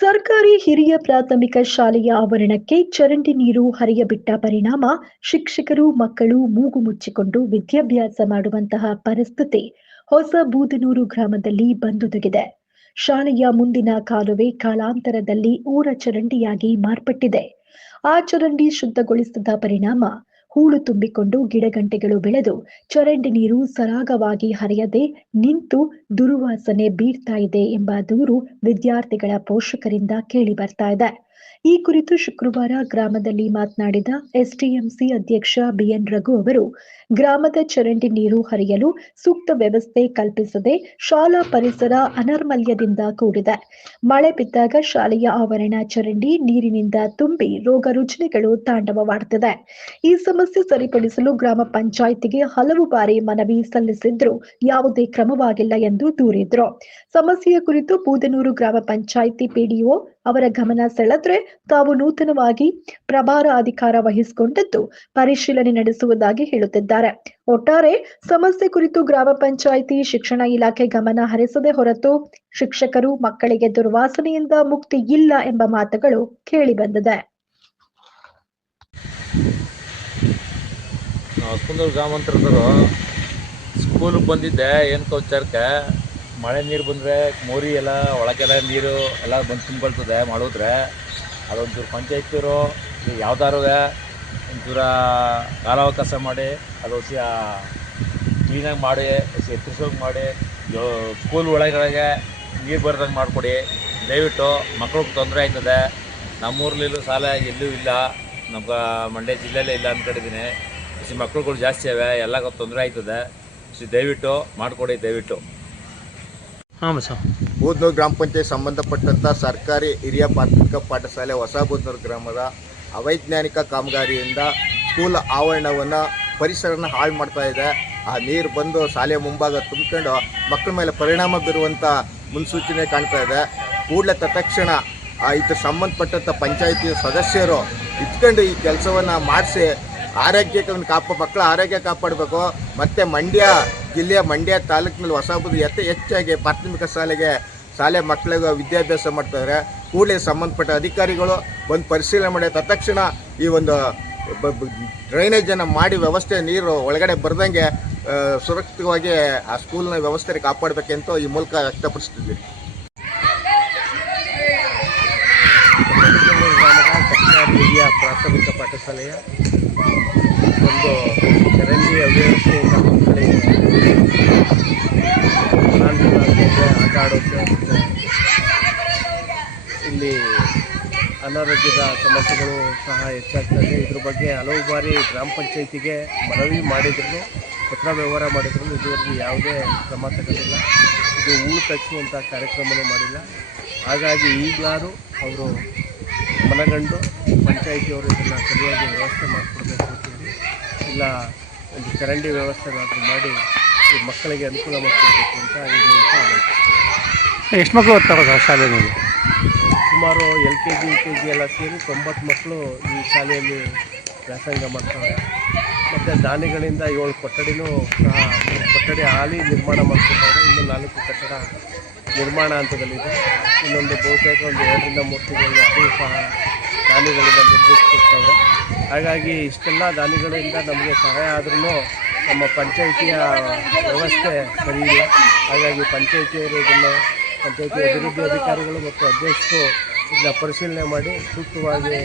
ಸರ್ಕಾರಿ ಹಿರಿಯ ಪ್ರಾಥಮಿಕ ಶಾಲೆಯ ಆವರಣಕ್ಕೆ ಚರಂಡಿ ನೀರು ಹರಿಯಬಿಟ್ಟ ಪರಿಣಾಮ ಶಿಕ್ಷಕರು ಮಕ್ಕಳು ಮೂಗು ಮುಚ್ಚಿಕೊಂಡು ವಿದ್ಯಾಭ್ಯಾಸ ಮಾಡುವಂತಹ ಪರಿಸ್ಥಿತಿ ಹೊಸ ಬೂದನೂರು ಗ್ರಾಮದಲ್ಲಿ ಬಂದೊದಗಿದೆ. ಶಾಲೆಯ ಮುಂದಿನ ಕಾಲುವೆ ಕಾಲಾಂತರದಲ್ಲಿ ಊರ ಚರಂಡಿಯಾಗಿ ಮಾರ್ಪಟ್ಟಿದೆ. ಆ ಚರಂಡಿ ಶುದ್ಧಗೊಳಿಸಿದ ಪರಿಣಾಮ ಹೂಳು ತುಂಬಿಕೊಂಡು ಗಿಡಗಂಟೆಗಳು ಬೆಳೆದು ಚರಂಡಿ ನೀರು ಸರಾಗವಾಗಿ ಹರಿಯದೆ ನಿಂತು ದುರ್ವಾಸನೆ ಬೀರ್ತಾ ಇದೆ ಎಂಬ ದೂರು ವಿದ್ಯಾರ್ಥಿಗಳ ಪೋಷಕರಿಂದ ಕೇಳಿ ಬರ್ತಾ ಇದೆ. ಈ ಕುರಿತು ಶುಕ್ರವಾರ ಗ್ರಾಮದಲ್ಲಿ ಮಾತನಾಡಿದ ಎಸ್ಟಿಎಂಸಿ ಅಧ್ಯಕ್ಷ ಬಿಎನ್ ರಘು ಅವರು, ಗ್ರಾಮದ ಚರಂಡಿ ನೀರು ಹರಿಯಲು ಸೂಕ್ತ ವ್ಯವಸ್ಥೆ ಕಲ್ಪಿಸದೆ ಶಾಲಾ ಪರಿಸರ ಅನೈರ್ಮಲ್ಯದಿಂದ ಕೂಡಿದೆ. ಮಳೆ ಬಿದ್ದಾಗ ಶಾಲೆಯ ಆವರಣ ಚರಂಡಿ ನೀರಿನಿಂದ ತುಂಬಿ ರೋಗ ರುಜಿನಗಳು ತಾಂಡವವಾಡುತ್ತಿದೆ. ಈ ಸಮಸ್ಯೆ ಸರಿಪಡಿಸಲು ಗ್ರಾಮ ಪಂಚಾಯಿತಿಗೆ ಹಲವು ಬಾರಿ ಮನವಿ ಸಲ್ಲಿಸಿದ್ರೂ ಯಾವುದೇ ಕ್ರಮವಾಗಿಲ್ಲ ಎಂದು ದೂರಿದ್ರು. ಸಮಸ್ಯೆಯ ಕುರಿತು ಬೂದನೂರು ಗ್ರಾಮ ಪಂಚಾಯಿತಿ ಪಿಡಿಒ ಅವರ ಗಮನ ಸೆಳೆದ್ರೆ ತಾವು ನೂತನವಾಗಿ ಪ್ರಭಾರ ಅಧಿಕಾರ ವಹಿಸಿಕೊಂಡಿದ್ದು ಪರಿಶೀಲನೆ ನಡೆಸುವುದಾಗಿ ಹೇಳುತ್ತಿದ್ದಾರೆ. ಒಟ್ಟಾರೆ ಸಮಸ್ಯೆ ಕುರಿತು ಗ್ರಾಮ ಪಂಚಾಯಿತಿ ಶಿಕ್ಷಣ ಇಲಾಖೆ ಗಮನ ಹರಿಸದೆ ಹೊರತು ಶಿಕ್ಷಕರು ಮಕ್ಕಳಿಗೆ ದುರ್ವಾಸನೆಯಿಂದ ಮುಕ್ತಿ ಇಲ್ಲ ಎಂಬ ಮಾತುಗಳು ಕೇಳಿ ಬಂದಿದೆ. ಗ್ರಾಮಾಂತರದವರು ಸ್ಕೂಲಿಗೆ ಬಂದಿದ್ದೆ ಏನಕ್ಕೆ ವಿಚಾರಕ್ಕೆ ಮಳೆ ನೀರು ಬಂದರೆ ಮೋರಿ ಎಲ್ಲ ಒಳಗೆಲ್ಲ ನೀರು ಎಲ್ಲ ಬಂದು ತುಂಬಿಕೊಳ್ತದೆ ಮಾಡಿದ್ರೆ ಅದೊಂಚೂರು ಪಂಚಾಯತಿಯವರು ಯಾವ್ದಾರು ಒಂಚೂರ ಕಾಲಾವಕಾಶ ಮಾಡಿ ಅದು ಕ್ಲೀನಾಗಿ ಮಾಡಿ ಎತ್ತರಿಸೋಗಿ ಮಾಡಿ ಸ್ಕೂಲ್ ಒಳಗಡೆ ನೀರು ಬರ್ದಂಗೆ ಮಾಡಿಕೊಡಿ. ದಯವಿಟ್ಟು ಮಕ್ಳಿಗೆ ತೊಂದರೆ ಆಯ್ತದೆ. ನಮ್ಮೂರಲ್ಲೂ ಶಾಲೆ ಎಲ್ಲೂ ಇಲ್ಲ, ನಮ್ಮ ಮಂಡ್ಯ ಜಿಲ್ಲೆಯಲ್ಲೇ ಇಲ್ಲ ಅಂದ್ಕೊಂಡಿದ್ದೀನಿ. ಮಕ್ಳುಗಳು ಜಾಸ್ತಿ ಅವೆ, ಎಲ್ಲರಿಗೂ ತೊಂದರೆ ಆಯ್ತದೆ. ದಯವಿಟ್ಟು ಮಾಡಿಕೊಡಿ ದಯವಿಟ್ಟು. ಹಾಂ ಸರ್. ಬೂದನೂರು ಗ್ರಾಮ ಪಂಚಾಯತ್ ಸಂಬಂಧಪಟ್ಟಂಥ ಸರ್ಕಾರಿ ಹಿರಿಯ ಪ್ರಾಥಮಿಕ ಪಾಠಶಾಲೆ ಹೊಸ ಬೂದನೂರು ಗ್ರಾಮದ ಅವೈಜ್ಞಾನಿಕ ಕಾಮಗಾರಿಯಿಂದ ಸ್ಕೂಲ್ ಆವರಣವನ್ನು ಪರಿಸರನ ಹಾಳು ಮಾಡ್ತಾ ಇದೆ. ಆ ನೀರು ಬಂದು ಶಾಲೆಯ ಮುಂಭಾಗ ತುಂಬಿಕೊಂಡು ಮಕ್ಕಳ ಮೇಲೆ ಪರಿಣಾಮ ಬೀರುವಂಥ ಮುನ್ಸೂಚನೆ ಕಾಣ್ತಾ ಇದೆ. ಕೂಡಲೇ ತತ್ಕ್ಷಣ ಇದಕ್ಕೆ ಸಂಬಂಧಪಟ್ಟಂಥ ಪಂಚಾಯಿತಿ ಸದಸ್ಯರು ಇಟ್ಕೊಂಡು ಈ ಕೆಲಸವನ್ನು ಮಾಡಿಸಿ ಮಕ್ಕಳ ಆರೋಗ್ಯ ಕಾಪಾಡಬೇಕು. ಮತ್ತು ಮಂಡ್ಯ ಜಿಲ್ಲೆಯ ಮಂಡ್ಯ ತಾಲೂಕಿನಲ್ಲಿ ಹೊಸಬುದು ಹೆಚ್ಚಾಗಿ ಪ್ರಾಥಮಿಕ ಶಾಲೆ ಮಕ್ಕಳಿಗೆ ವಿದ್ಯಾಭ್ಯಾಸ ಮಾಡ್ತಾಯಿದ್ದಾರೆ. ಕೂಡಲೇ ಸಂಬಂಧಪಟ್ಟ ಅಧಿಕಾರಿಗಳು ಬಂದು ಪರಿಶೀಲನೆ ಮಾಡಿ ತತ್ಕ್ಷಣ ಈ ಒಂದು ಡ್ರೈನೇಜನ್ನು ಮಾಡಿ ವ್ಯವಸ್ಥೆ ನೀರು ಒಳಗಡೆ ಬರ್ದಂಗೆ ಸುರಕ್ಷಿತವಾಗಿ ಆ ಸ್ಕೂಲ್ನ ವ್ಯವಸ್ಥೆ ಕಾಪಾಡಬೇಕೆಂತ ಈ ಮೂಲಕ ವ್ಯಕ್ತಪಡಿಸ್ತಿದ್ದೀವಿ. ಹಿರಿಯ ಪ್ರಾಥಮಿಕ ಪಾಠಶಾಲೆಯ ಒಂದು ಚರಂಡಿ ಅವ್ಯವಸ್ಥೆಯಿಂದ ಮಕ್ಕಳಿಗೆ ಆಟ ಆಡೋಕ್ಕೆ ಮತ್ತು ಇಲ್ಲಿ ಅನಾರೋಗ್ಯದ ಸಮಸ್ಯೆಗಳು ಸಹ ಹೆಚ್ಚಾಗ್ತದೆ. ಇದ್ರ ಬಗ್ಗೆ ಹಲವು ಬಾರಿ ಗ್ರಾಮ ಪಂಚಾಯಿತಿಗೆ ಮನವಿ ಮಾಡಿದ್ರು, ಪತ್ರ ವ್ಯವಹಾರ ಮಾಡಿದ್ರು. ಇದುವರೆಗೆ ಯಾವುದೇ ಕ್ರಮ ತಗೊಂಡಿಲ್ಲ. ಇದು ಹೂಳು ಕಚ್ಚುವಂಥ ಕಾರ್ಯಕ್ರಮವೂ ಮಾಡಿಲ್ಲ. ಹಾಗಾಗಿ ಈಗಲಾದರೂ ಅವರು ಮನಗಂಡು ಪಂಚಾಯಿತಿಯವರು ಇದನ್ನು ಸರಿಯಾಗಿ ವ್ಯವಸ್ಥೆ ಮಾಡಿಕೊಡ್ಬೇಕು ಅಂತೇಳಿ, ಇಲ್ಲ ಒಂದು ಚರಂಡಿ ವ್ಯವಸ್ಥೆನಾದರೂ ಮಾಡಿ ಈ ಮಕ್ಕಳಿಗೆ ಅನುಕೂಲ ಮಾಡಿಕೊಡ್ಬೇಕು ಅಂತ ಎಷ್ಟು ಮಕ್ಕಳು ಓದ್ತಾರೆ ಶಾಲೆಯಲ್ಲಿ? ಸುಮಾರು LKG UKG ಎಲ್ಲ ಸೇರಿ 90 ಮಕ್ಕಳು ಈ ಶಾಲೆಯಲ್ಲಿ ವ್ಯಾಸಂಗ ಮಾಡ್ತಾರೆ. ಮತ್ತು ದಾನಿಗಳಿಂದ 7 ಕೊಠಡಿನೂ ಸಹ ಕೊಠಡಿ ಹಾಲಿ ನಿರ್ಮಾಣ ಮಾಡ್ತಿದ್ದಾರೆ. ಇನ್ನು 4 ಕಟ್ಟಡ ನಿರ್ಮಾಣ ಹಂತದಲ್ಲಿದೆ. ಇನ್ನೊಂದು ಬಹುತೇಕ ಒಂದು 2 ರಿಂದ 3 ತಿಂಗಳು ಅದು ಸಹ ದಾನಿಗಳಿಂದ ನಿರ್ಮಿಸ್ತಿರ್ತಾರೆ. ಹಾಗಾಗಿ ಇಷ್ಟೆಲ್ಲ ದಾನಿಗಳಿಂದ ನಮಗೆ ಸಹಾಯ ಆದ್ರೂ ನಮ್ಮ ಪಂಚಾಯಿತಿಯ ವ್ಯವಸ್ಥೆ ಸರಿ ಇಲ್ಲ. ಹಾಗಾಗಿ ಪಂಚಾಯಿತಿಯವರು ಪಂಚಾಯಿತಿ ಅಭಿವೃದ್ಧಿ ಅಧಿಕಾರಿಗಳು ಮತ್ತು ಅಧ್ಯಕ್ಷರು ಇದನ್ನ ಪರಿಶೀಲನೆ ಮಾಡಿ ಸೂಕ್ತವಾಗಿ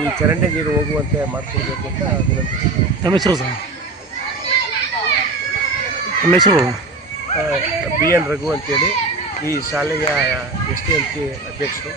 ಈ ಚರಂಡಿ ನೀರು ಹೋಗುವಂತೆ ಮಾಡಿಕೊಡ್ಬೇಕು ಅಂತ ವಿನಂತಿಸ್ತೀನಿ. ನಮ್ಮ ಹೆಸರು ಸರ್? ನಮ್ಮ ಹೆಸರು BN ರಘು ಅಂತೇಳಿ, ಈ ಶಾಲೆಯ STMC ಅಧ್ಯಕ್ಷರು.